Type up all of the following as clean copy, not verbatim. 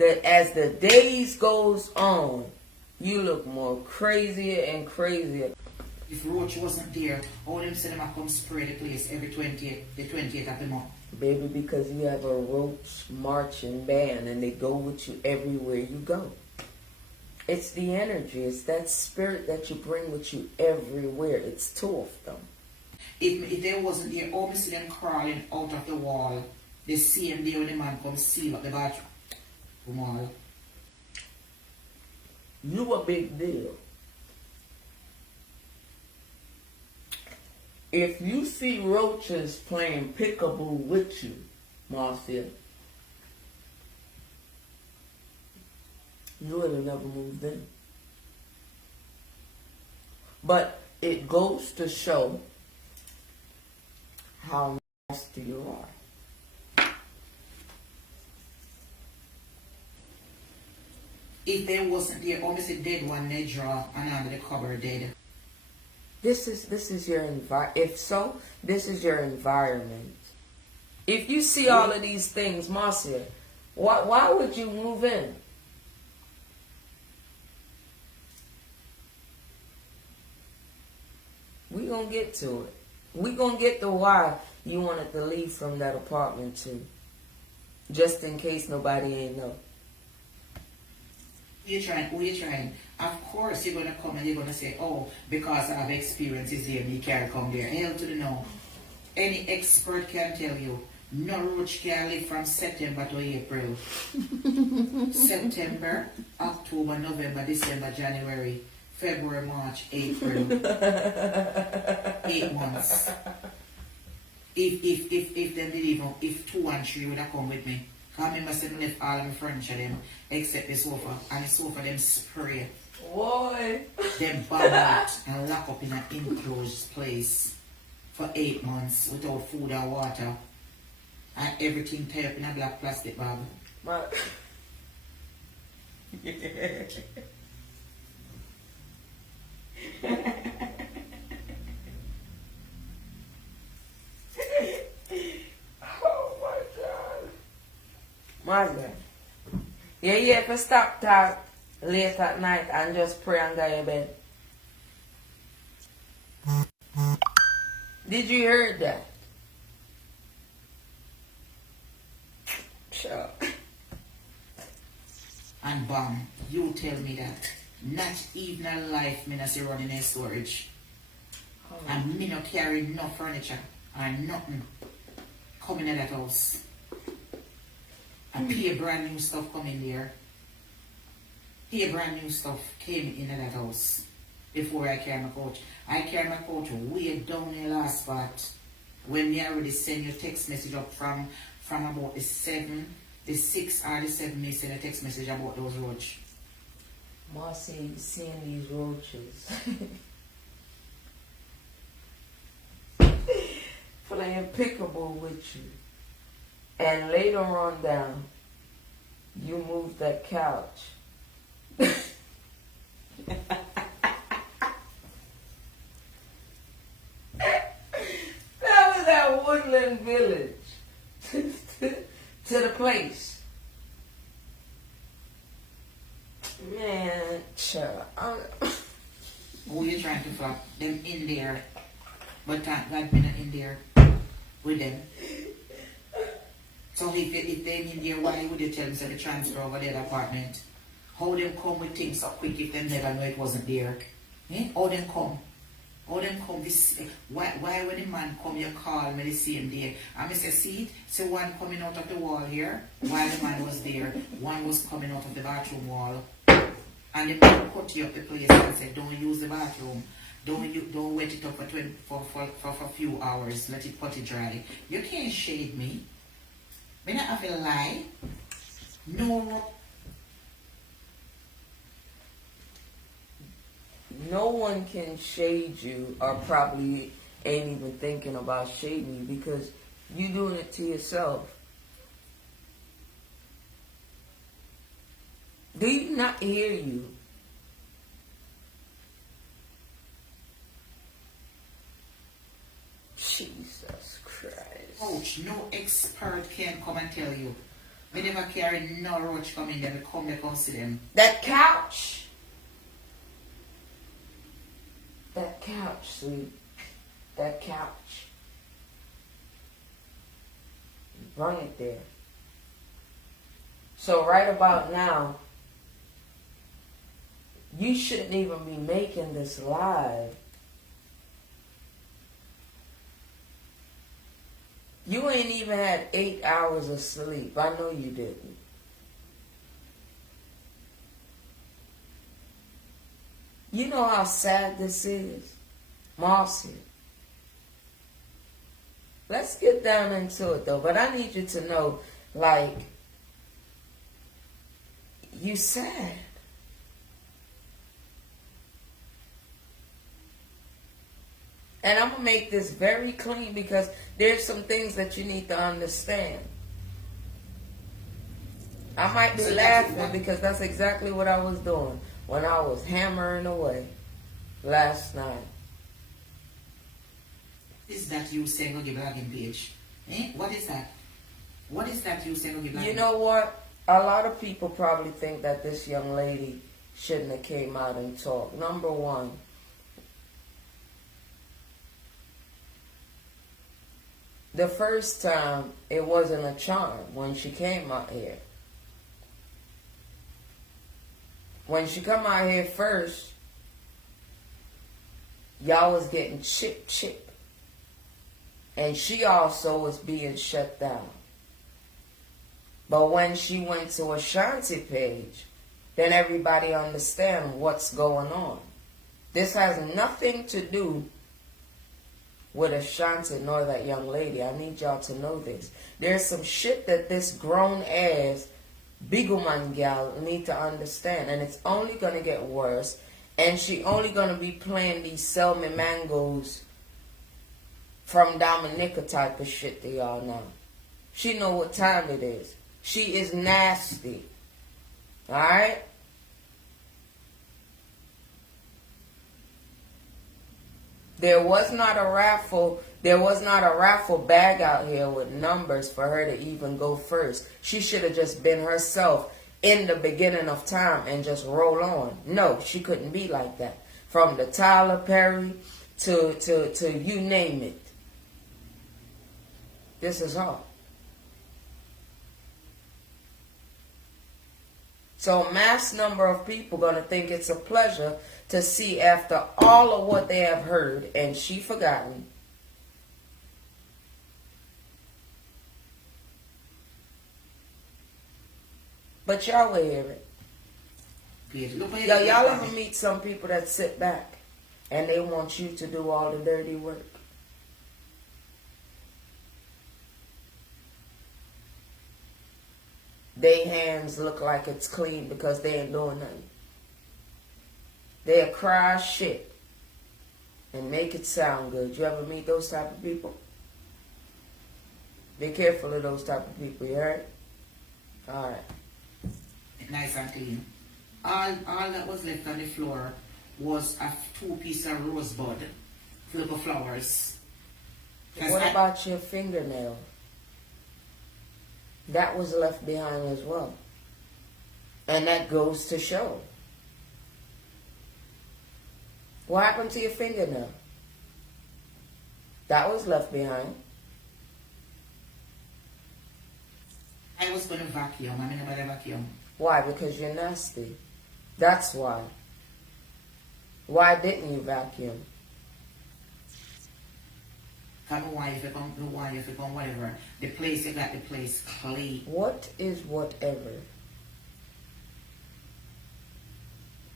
that as the days goes on, you look more crazier and crazier. If Roach wasn't there, all them said them come spray the place every 20th, the 20th of the month. Baby, because you have a Roach marching band and they go with you everywhere you go. It's the energy. It's that spirit that you bring with you everywhere. It's two of them. If they wasn't there, all me see them crawling out of the wall. The same day when the man comes seal up the bathroom wall. You a big deal. If you see roaches playing peekaboo with you, Marcia, you would have never moved in. But it goes to show how nasty you are. If they wasn't there, obviously dead one they draw and under the cupboard dead. This is your environment. If so, this is your environment. If you see all of these things, Marcia, why would you move in? We gonna get to it. We gonna get to why you wanted to leave from that apartment too. Just in case nobody ain't know. You're trying. Of course you're gonna come and you're gonna say, oh, because I have experiences here, me can't come there. Hell to the no. Any expert can tell you, no roach can live from September to April. September, October, November, December, January, February, March, April. 8 months. If them did even, if 2 and 3 would have come with me. I remember saying left all of my furniture them except the sofa. And the sofa them spray. Boy. Them bomb out and lock up in an enclosed place for 8 months without food or water. And everything tied up in a black plastic bag. But Marcia, you ever stop talk late at night and just pray and go to bed? Did you hear that? Sure. And bam, you tell me that. Not even a life me not see running in storage. Oh. And me not carry no furniture or nothing coming in that house. And pay brand new stuff come in there. Pay brand new stuff came in that house before I carry my couch. I carry my couch way down in the last spot. When me already send you text message up from about the 7, the 6 or the 7, me send a text message about those roaches. Marcia, you seeing these roaches playing peekaboo with you. And later on down, you move that couch. That was that Woodland Village to the place. Man, child. Who you trying to flop? Them in there. But thank God me not in there with them. So if they in there, why would you tell me to transfer over their apartment? How them come with things so quick if they never know it wasn't there? Eh? How them come? How them come this why when the man come you call me the same day? And I say, see it? So one coming out of the wall here while the man was there, one was coming out of the bathroom wall. And the man cut you up the place and said, don't use the bathroom. Don't wet it up for a few hours. Let it put it dry. You can't shade me. Me not have to lie. No. No one can shade you, or probably ain't even thinking about shading you, because you doing it to yourself. Do you not hear you? Jesus Christ. Coach, no expert can come and tell you. We never carry no roach come in there. We come see them. That couch. That couch, sweet. That couch. Bring it there. So right about now, you shouldn't even be making this live. You ain't even had 8 hours of sleep. I know you didn't. You know how sad this is? Marcia. Let's get down into it though. But I need you to know, like, you sad. And I'm going to make this very clean because there's some things that you need to understand. I might be laughing because that's exactly what I was doing when I was hammering away last night. Is that you saying on the blogging page? Eh? What is that? What is that you saying on the blogging? You know what? A lot of people probably think that this young lady shouldn't have came out and talked. Number one, the first time, it wasn't a charm when she came out here. When she come out here first, y'all was getting chip. And she also was being shut down. But when she went to Ashanti page, then everybody understand what's going on. This has nothing to do with Ashanti nor that young lady. I need y'all to know this. There's some shit that this grown ass big woman gal need to understand, and it's only gonna get worse. And she only gonna be playing these sell me mangoes from Dominica type of shit to y'all now. She know what time it is. She is nasty. Alright? There was not a raffle bag out here with numbers for her to even go first. She should have just been herself in the beginning of time and just roll on. No, she couldn't be like that. From the Tyler Perry to you name it. This is her. So a mass number of people going to think it's a pleasure to see after all of what they have heard and she forgotten. But y'all will hear it. Y'all ever meet some people that sit back and they want you to do all the dirty work? Their hands look like it's clean because they ain't doing nothing. They'll cry shit and make it sound good. You ever meet those type of people? Be careful of those type of people, you heard? Alright. Nice and clean. All that was left on the floor was a 2 piece of rosebud filled with flowers. What about your fingernail? That was left behind as well. And that goes to show. What happened to your fingernail? That was left behind. I was going to vacuum. I mean, about a vacuum. Why? Because you're nasty. That's why. Why didn't you vacuum? Why if you come, whatever. The place, you got the place clean. What is whatever?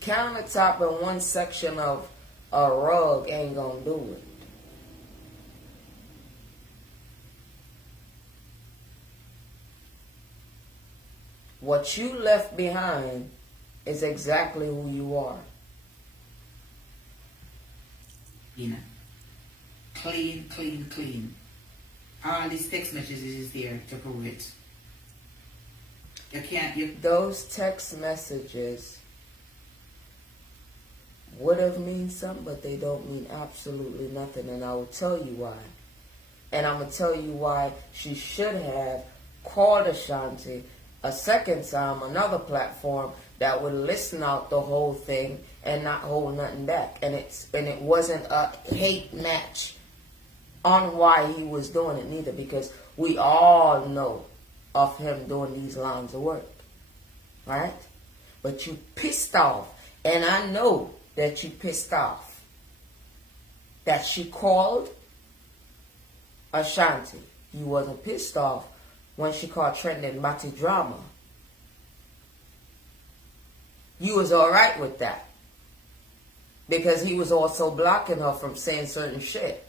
Countertop in one section of a rug ain't gonna do it. What you left behind is exactly who you are. You know. Clean, clean, clean. All these text messages is there to prove it. You can't... Those text messages would have mean something, but they don't mean absolutely nothing. And I will tell you why. And I'm going to tell you why she should have called Ashanti a second time, another platform that would listen out the whole thing and not hold nothing back. And it wasn't a hate match on why he was doing it neither, because we all know of him doing these lines of work, right? But you pissed off, and I know that you pissed off that she called Ashanti. You wasn't pissed off when she called Trending Bati Drama. You was alright with that, because he was also blocking her from saying certain shit,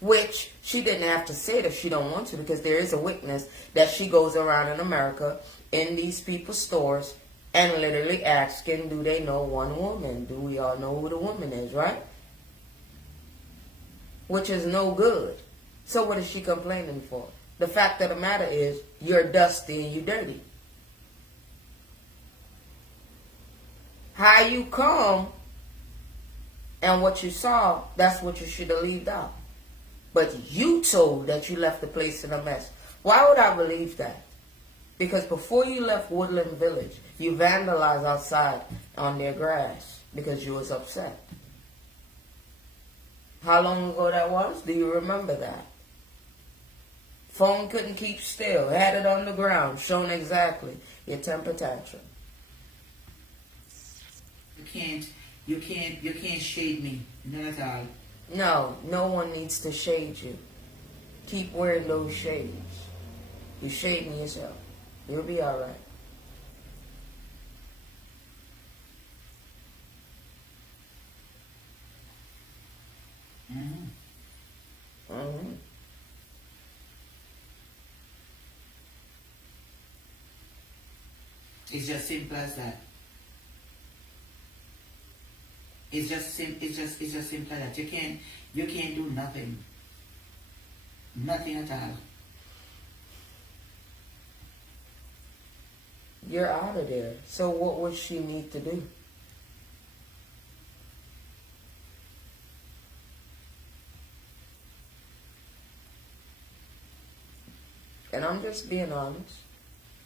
which she didn't have to say it if she don't want to, because there is a witness that she goes around in America in these people's stores and literally asking, do they know one woman? Do we all know who the woman is, right? Which is no good. So what is she complaining for? The fact of the matter is, you're dusty and you're dirty. How you come and what you saw, that's what you should have left out. But you told that you left the place in a mess. Why would I believe that? Because before you left Woodland Village, you vandalized outside on their grass because you was upset. How long ago that was? Do you remember that? Phone couldn't keep still. Had it on the ground, shown exactly your temper tantrum. You can't shade me. None at all. No, no one needs to shade you. Keep wearing those shades. You're shading yourself. You'll be all right. Mm-hmm. Mm-hmm. It's just simple as that. It's just simple as that. You can't do nothing. Nothing at all. You're out of there. So what would she need to do? And I'm just being honest.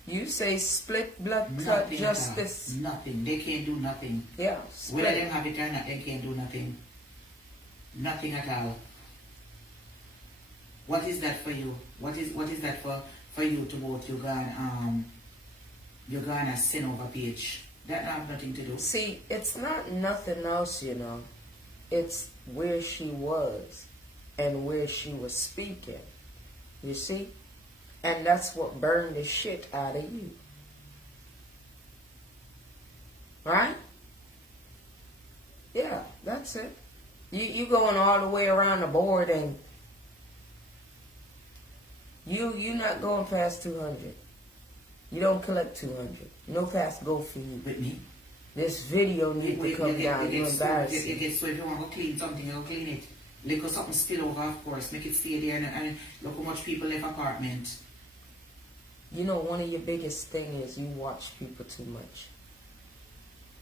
You say split blood clot justice. Nothing. They can't do nothing. Yeah. Whether they have it or not, they can't do nothing. Nothing at all. What is that for you? What is that for you to vote you're gonna sin over page? That have nothing to do. See, it's not nothing else, you know. It's where she was and where she was speaking. You see? And that's what burned the shit out of you. Right? Yeah, that's it. You going all the way around the board, and you not going past 200. You don't collect 200. No pass go for you. With me? This video needs to come down. You're embarrassing. It gets so if you want to clean something, you'll clean it. Look something spill over, of course. Make it stay there, and look how much people left apartment. You know, one of your biggest thing is you watch people too much.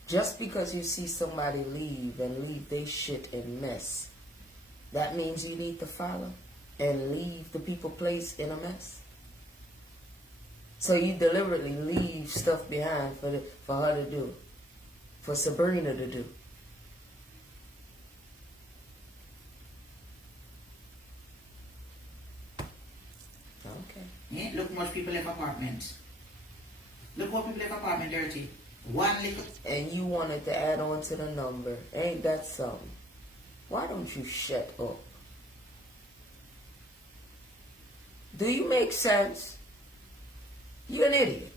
Just because you see somebody leave and leave their shit in mess, that means you need to follow and leave the people place in a mess. So you deliberately leave stuff behind for her to do, for Sabrina to do. Okay. Yeah, look how much people left apartment. Look what people left apartment dirty. One little. And you wanted to add on to the number. Ain't that something? Why don't you shut up? Do you make sense? You're an idiot.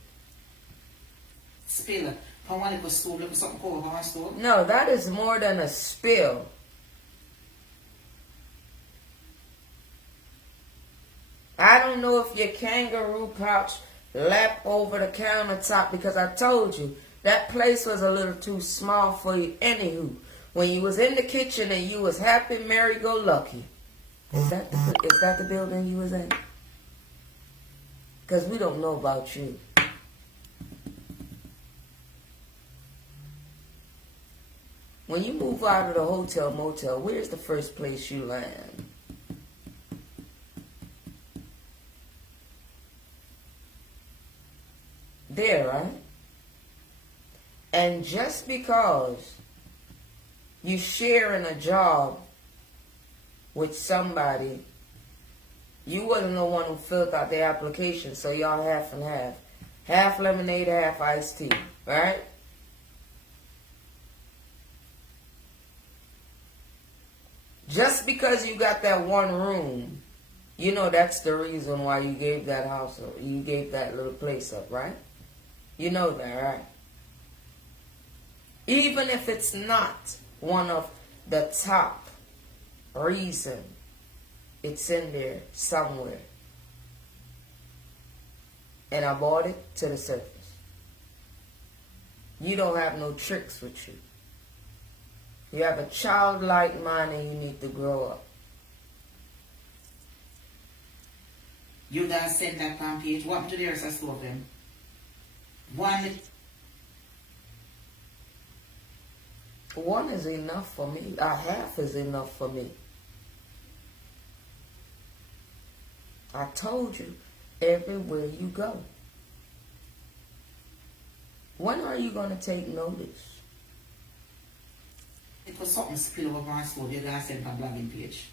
Spill. From one little stool, look something cold from one stool. No, that is more than a spill. I don't know if your kangaroo pouch lapped over the countertop, because I told you that place was a little too small for you. Anywho, when you was in the kitchen and you was happy, merry-go-lucky. Is that the building you was in? Because we don't know about you. When you move out of the hotel, motel, where's the first place you land? there, right? And just because you sharing a job with somebody, you wasn't the one who filled out the application, so y'all half and half. Half lemonade, half iced tea, right? Just because you got that one room, you know that's the reason why you gave that house up. You gave that little place up, right? You know that, right? Even if it's not one of the top reason, it's in there somewhere. And I brought it to the surface. You don't have no tricks with you. You have a childlike mind and you need to grow up. You guys send that on page. What happened to the rest of two of them? One is enough for me. A half is enough for me. I told you, everywhere you go. When are you going to take notice? It was something spill over my store. You guys send on blogging page.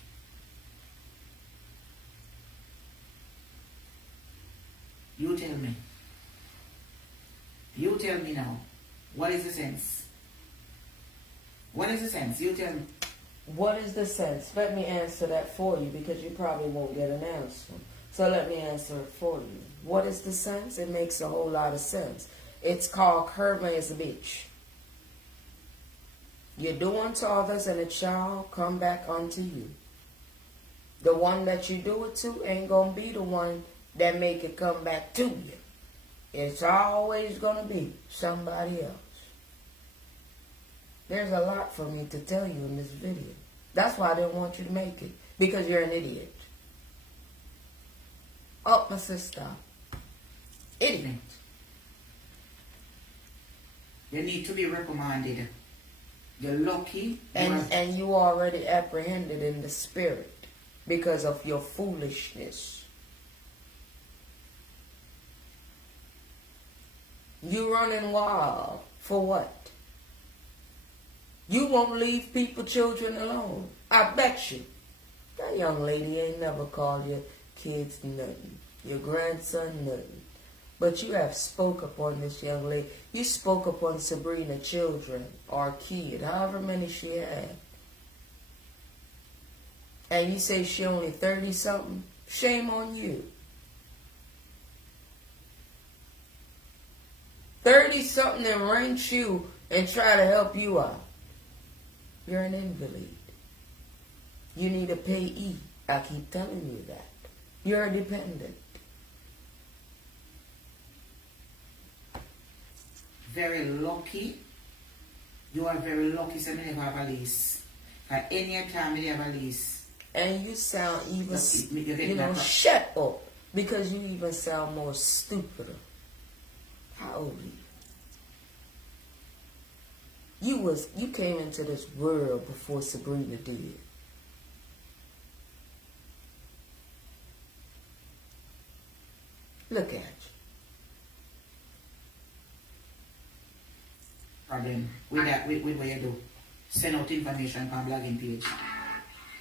You tell me. You tell me now. What is the sense? What is the sense? You tell me. What is the sense? Let me answer that for you because you probably won't get an answer. So let me answer it for you. What is the sense? It makes a whole lot of sense. It's called karma is a bitch. You do unto others and it shall come back unto you. The one that you do it to ain't going to be the one that make it come back to you. It's always going to be somebody else. There's a lot for me to tell you in this video. That's why I didn't want you to make it. Because you're an idiot. Oh, my sister. Idiot. You need to be reprimanded. You're lucky. And you already apprehended in the spirit because of your foolishness. You running wild. For what? You won't leave people, children alone. I bet you. That young lady ain't never called your kids nothing. Your grandson nothing. But you have spoke upon this young lady. You spoke upon Sabrina children or kid, however many she had. And you say she only 30-something? Shame on you. 30-something and rank you and try to help you out. You're an invalid. You need a payee. I keep telling you that. You're a dependent. Very lucky. You are very lucky so many have a lease. At any time you have a lease. And you sound even, shut up. Because you even sound more stupider. How old are you? You came into this world before Sabrina did. Look at you. Problem with that, with what you do. Send out information on blogging page.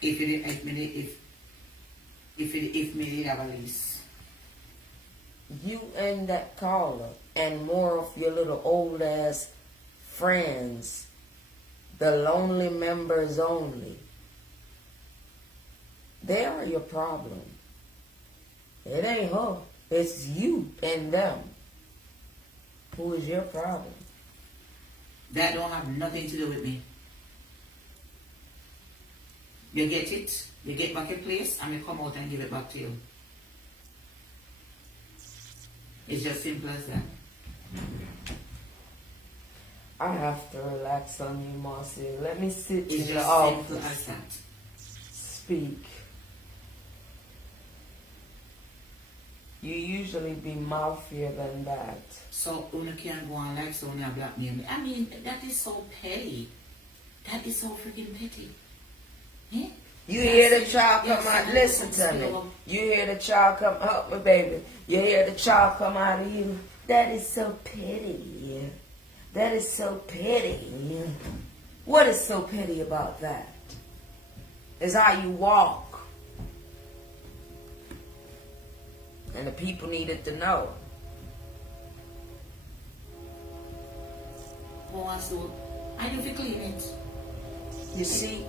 If me have a lease. You and that caller and more of your little old ass friends, the lonely members only, they are your problem. It ain't her. It's you and them. Who is your problem? That don't have nothing to do with me. You get it, you get back a place, and we come out and give it back to you. It's just simple as that. I have to relax on you, Marcia. Let me sit It's in the just office. simple as that. Speak. You usually be mouthier than that. So, you can't go on like so now blackmail me. I mean, that is so petty. That is so freaking petty. Eh? You hear the child come out, listen to me. You hear the child come, help me, baby. You hear the child come out of you. That is so petty. That is so petty. What is so petty about that? It's how you walk. And the people needed to know. Oh, so I do to clean it. You see?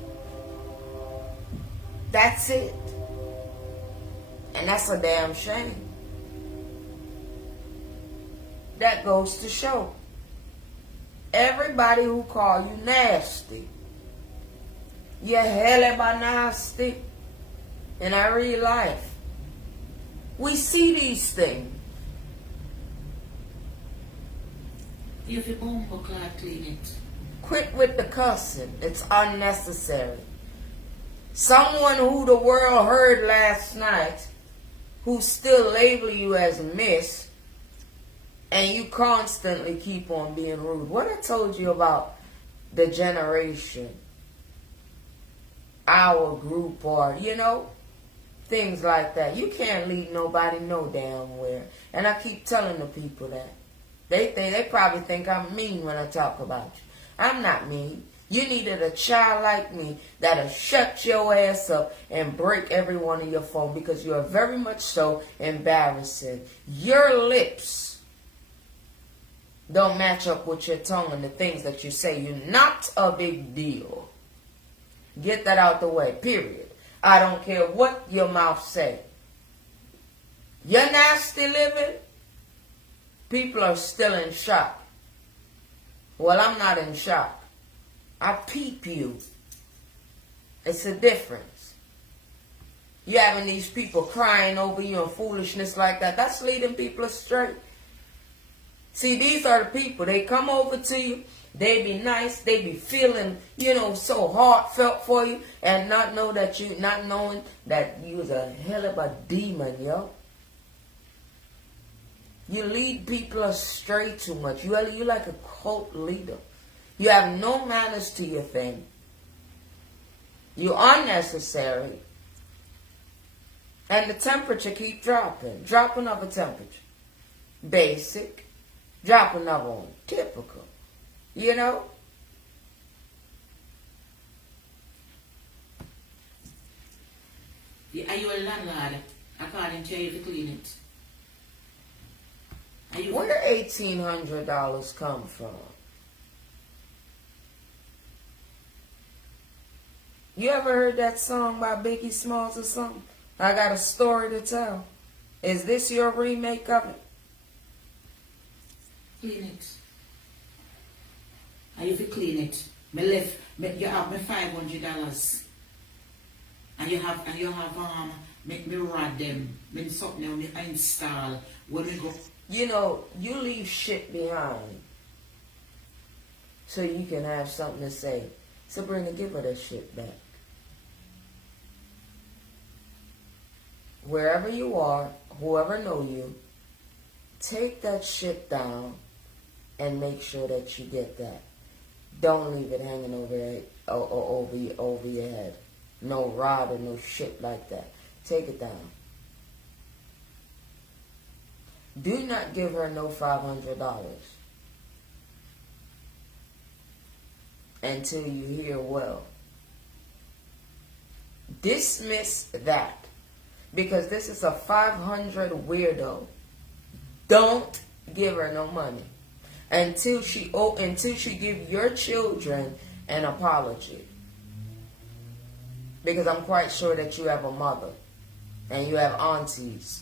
That's it. And that's a damn shame. That goes to show. Everybody who call you nasty, you're hell about nasty in our real life. We see these things. If you bumper clock, clean it. Quit with the cussing. It's unnecessary. Someone who the world heard last night, who still label you as miss, and you constantly keep on being rude. What I told you about the generation, our group, or, things like that. You can't lead nobody no damn where. And I keep telling the people that. They probably think I'm mean when I talk about you. I'm not mean. You needed a child like me that'll shut your ass up and break every one of your phone, because you are very much so embarrassing. Your lips don't match up with your tongue and the things that you say. You're not a big deal. Get that out the way, period. I don't care what your mouth say. You're nasty living. People are still in shock. Well, I'm not in shock. I peep you. It's a difference. You having these people crying over you and foolishness like that. That's leading people astray. See, these are the people. They come over to you. They be nice. They be feeling, so heartfelt for you, and not knowing that you was a hell of a demon, yo. You lead people astray too much. You like a cult leader. You have no manners to your thing. You're unnecessary. And the temperature keep dropping. Drop another temperature. Basic. Drop another one. Typical. Are you a landlord? According to you, to clean it. Where did $1,800 come from? You ever heard that song by Biggie Smalls or something? I got a story to tell. Is this your remake of it? Clean it. I have to clean it. You have me $500. And you have me rod them. Me something me install. When we go. You leave shit behind so you can have something to say. Sabrina, give her that shit back. Wherever you are, whoever know you, take that shit down and make sure that you get that. Don't leave it hanging over your head. No rod or no shit like that. Take it down. Do not give her no $500 until you hear well. Dismiss that, because this is a 500 weirdo. Don't give her no money until she give your children an apology. Because I'm quite sure that you have a mother and you have aunties.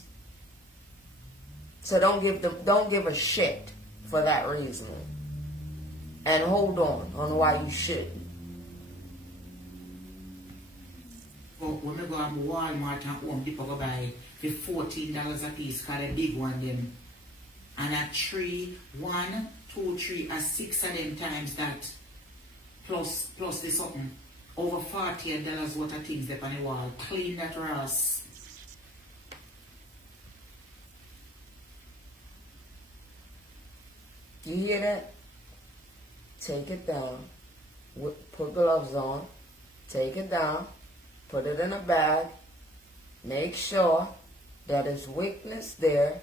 So don't give a shit for that reason. And hold on why you shouldn't. When we go to Walmart and Home Depot, go buy for $14 a piece, call a big one them. And a 3, 1, 2, 3, a 6 of them times that. Plus the something. Over $48 worth of things up on the wall. Clean that ass. You hear that? Take it down. Put gloves on. Take it down. put it in a bag, make sure that there's weakness there,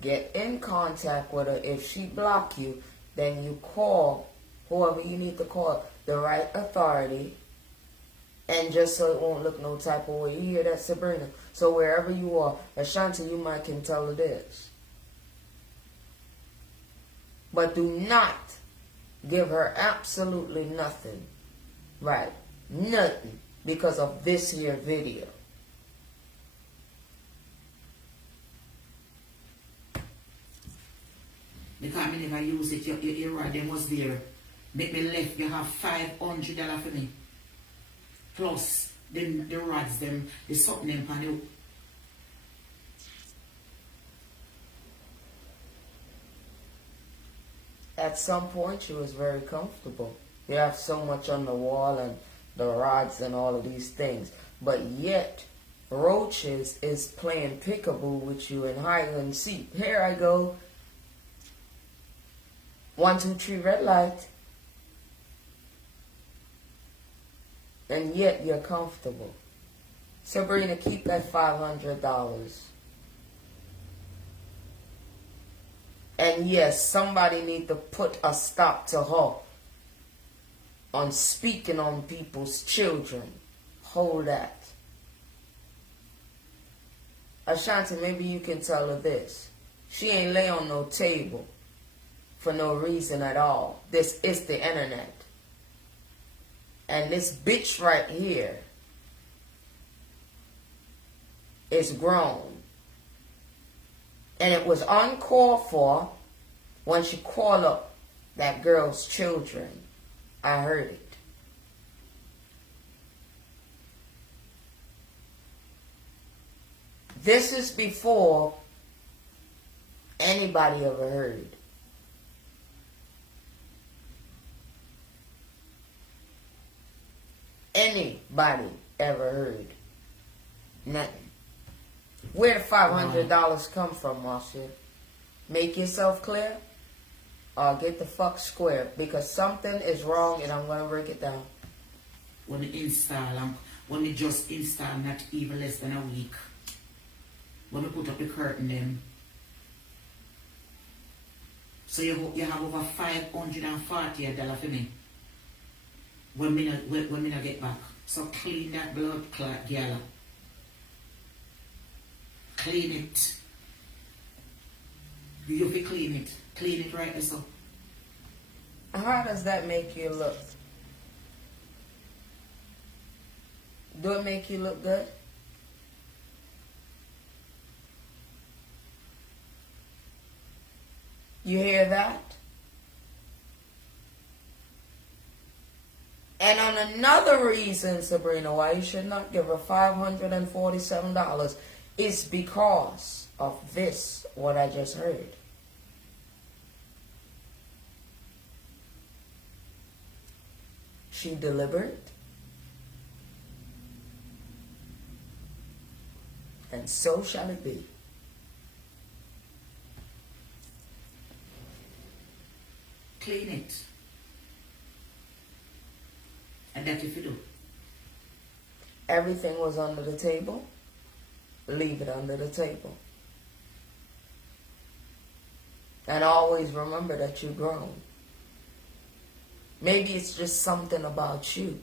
get in contact with her. If she block you, then you call whoever you need to call, the right authority, and just so it won't look no type of way. You hear that, Sabrina? So wherever you are, Ashanti, you might can tell her this. But do not give her absolutely nothing. Right. Nothing. Because of this here video. Because I never use it, your right them was there. Make me left, you have $500 for me. Plus, the rods, them, the something them pan you. At some point, she was very comfortable. You have so much on the wall and the rods and all of these things. But yet, Roaches is playing peekaboo with you in hide and seek. Here I go. 1, 2, 3, red light. And yet you're comfortable. Sabrina, keep that $500. And yes, somebody need to put a stop to her on speaking on people's children. Hold that. Ashanti, maybe you can tell her this. She ain't lay on no table for no reason at all. This is the internet. And this bitch right here is grown. And it was uncalled for when she called up that girl's children. I heard it. This is before anybody ever heard. Anybody ever heard. Nothing. Where the $500 come from, Marcia? Make yourself clear or get the fuck square, because something is wrong and I'm going to break it down. When we install, when we just install, not even less than a week. When we put up the curtain them. So you have over $540 for me. When me not get back. So clean that blood clot, girl. Clean it. You have to clean it. Clean it right so. How does that make you look? Do it make you look good? You hear that? And on another reason, Sabrina, why you should not give her $547 is because of this, what I just heard. She delivered, and so shall it be. Clean it. And that if you do. Everything was under the table. Leave it under the table. And always remember that you're grown. Maybe it's just something about you.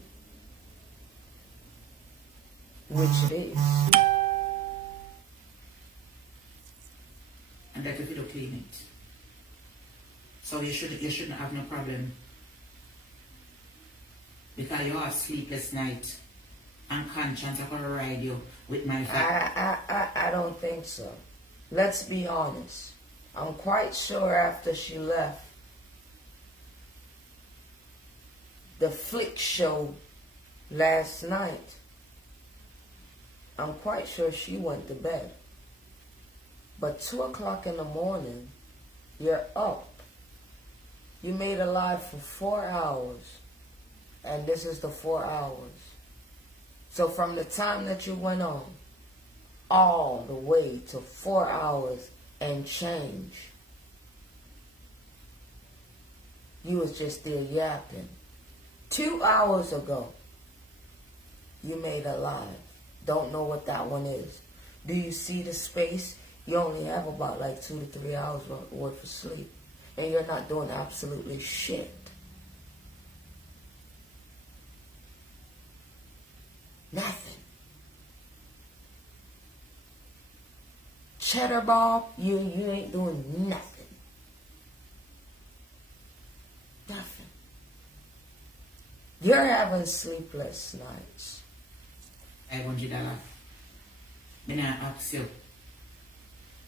Which it is. And that if you do, clean it. So you shouldn't have no problem. Because you have sleepless night and conscience are going to ride you with my I don't think so. Let's be honest. I'm quite sure after she left the flick show last night, I'm quite sure she went to bed. But 2 o'clock in the morning, you're up. You made a live for 4 hours. And this is the 4 hours. So from the time that you went on, all the way to 4 hours and change, you was just there yapping. 2 hours ago, you made alive. Don't know what that one is. Do you see the space? You only have about like 2 to 3 hours worth of sleep. And you're not doing absolutely shit. Nothing. Cheddar Bob, you ain't doing nothing. Nothing. You're having sleepless nights. $500. Me not ask you.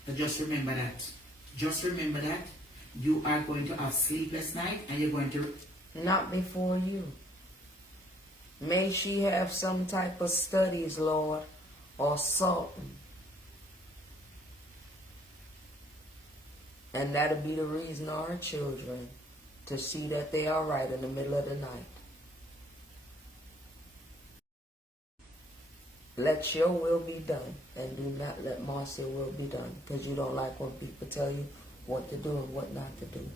But just remember that. Just remember that you are going to have sleepless night and you're going to... Not before you. May she have some type of studies, Lord, or something. And that'll be the reason of our children to see that they are right in the middle of the night. Let your will be done, and do not let Marcia's will be done, because you don't like when people tell you what to do and what not to do.